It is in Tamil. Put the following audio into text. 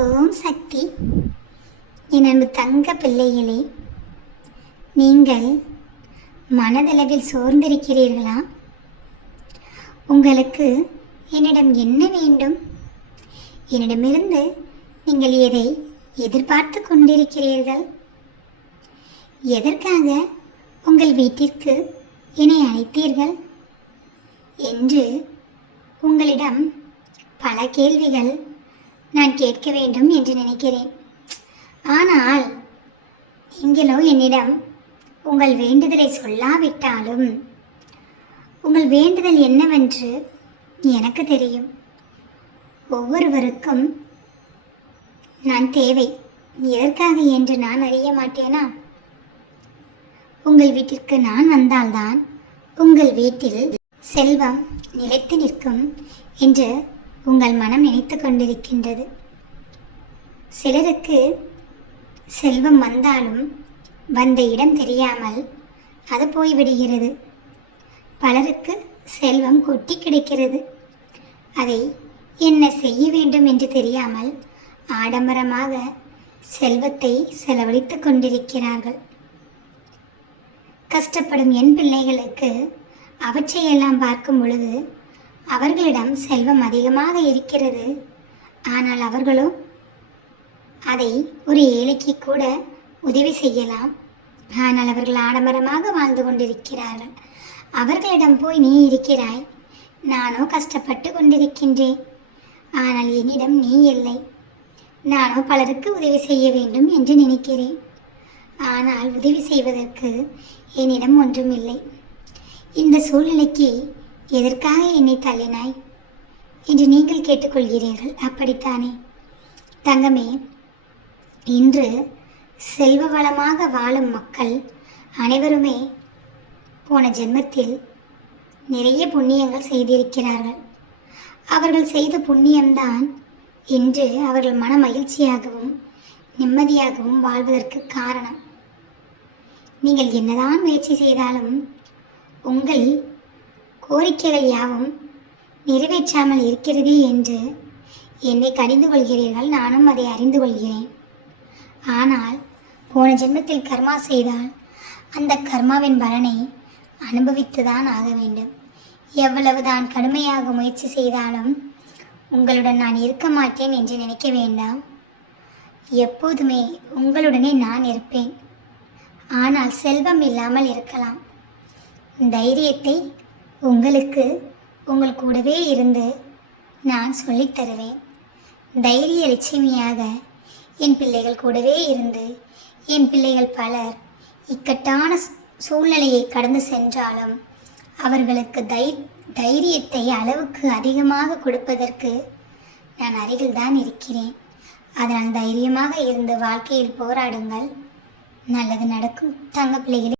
ஓம் சக்தி. என் அன்பு தங்க பிள்ளைகளே நீங்கள் மனதளவில் சோர்ந்திருக்கிறீர்களா? உங்களுக்கு என்னிடம் என்ன வேண்டும்? என்னிடமிருந்து நீங்கள் எதை எதிர்பார்த்து கொண்டிருக்கிறீர்கள்? எதற்காக உங்கள் வீட்டிற்கு என்னை அழைத்தீர்கள்? என்று உங்களிடம் பல கேள்விகள் நான் கேட்க வேண்டும் என்று நினைக்கிறேன். ஆனால் நீங்களோ என்னிடம் உங்கள் வேண்டுதலை சொல்லாவிட்டாலும் உங்கள் வேண்டுதல் என்னவென்று எனக்கு தெரியும். ஒவ்வொருவருக்கும் நான் தேவை. எதற்காக என்று நான் அறிய மாட்டேனா? உங்கள் வீட்டிற்கு நான் வந்தால்தான் உங்கள் வீட்டில் செல்வம் நிலைத்து நிற்கும் என்று உங்கள் மனம் நினைத்து கொண்டிருக்கின்றது. சிலருக்கு செல்வம் வந்தாலும் வந்த இடம் தெரியாமல் அது போய்விடுகிறது. பலருக்கு செல்வம் கொட்டி கிடைக்கிறது. அதை என்ன செய்ய வேண்டும் என்று தெரியாமல் ஆடம்பரமாக செல்வத்தை செலவழித்துக் கொண்டிருக்கிறார்கள். கஷ்டப்படும் என் பிள்ளைகளுக்கு அவற்றையெல்லாம் பார்க்கும் பொழுது அவர்களிடம் செல்வம் அதிகமாக இருக்கிறது. ஆனால் அவர்களும் அதை ஒரு ஏழைக்கு கூட உதவி செய்யலாம். ஆனால் அவர்கள் ஆடம்பரமாக வாழ்ந்து கொண்டிருக்கிறார்கள். அவர்களிடம் போய் நீ இருக்கிறாய். நானோ கஷ்டப்பட்டு கொண்டிருக்கின்றேன். ஆனால் என்னிடம் நீ இல்லை. நானோ பலருக்கு உதவி செய்ய வேண்டும் என்று நினைக்கிறேன். ஆனால் உதவி செய்வதற்கு என்னிடம் ஒன்றும் இல்லை. இந்த சூழ்நிலைக்கு எதற்காக என்னை தள்ளினாய்? என்று நீங்கள் கேட்டுக்கொள்கிறீர்கள். அப்படித்தானே? தங்கமே இன்று செல்வ வளமாக வாழும் மக்கள் அனைவருமே போன ஜென்மத்தில் நிறைய புண்ணியங்கள் செய்திருக்கிறார்கள். அவர்கள் செய்த புண்ணியம்தான் இன்று அவர்கள் மன மகிழ்ச்சியாகவும் நிம்மதியாகவும் வாழ்வதற்கு காரணம். நீங்கள் என்னதான் முயற்சி செய்தாலும் உங்கள் கோரிக்கைகள் யாவும் நிறைவேற்றாமல் இருக்கிறதே என்று என்னை கடிந்து கொள்கிறீர்கள். நானும் அதை அறிந்து கொள்கிறேன். ஆனால் போன ஜென்மத்தில் கர்மா செய்தால் அந்த கர்மாவின் பலனை அனுபவித்துதான் ஆக வேண்டும். எவ்வளவு தான் கடுமையாக முயற்சி செய்தாலும் உங்களுடன் நான் இருக்க மாட்டேன் என்று நினைக்க வேண்டாம். எப்போதுமே உங்களுடனே நான் இருப்பேன். ஆனால் செல்வம் இல்லாமல் இருக்கலாம். தைரியத்தை உங்களுக்கு உங்கள் கூடவே இருந்து நான் சொல்லித் தருவேன். தைரிய லட்சுமியாக என் பிள்ளைகள் கூடவே இருந்து என் பிள்ளைகள் பலர் இக்கட்டான சூழ்நிலையை கடந்து சென்றாலும் அவர்களுக்கு தை தைரியத்தை அளவுக்கு அதிகமாக கொடுப்பதற்கு நான் அருகில்தான் இருக்கிறேன். அதனால் தைரியமாக இருந்து வாழ்க்கையில் போராடுங்கள். நல்லது நடக்கும் தங்க பிள்ளைகளே.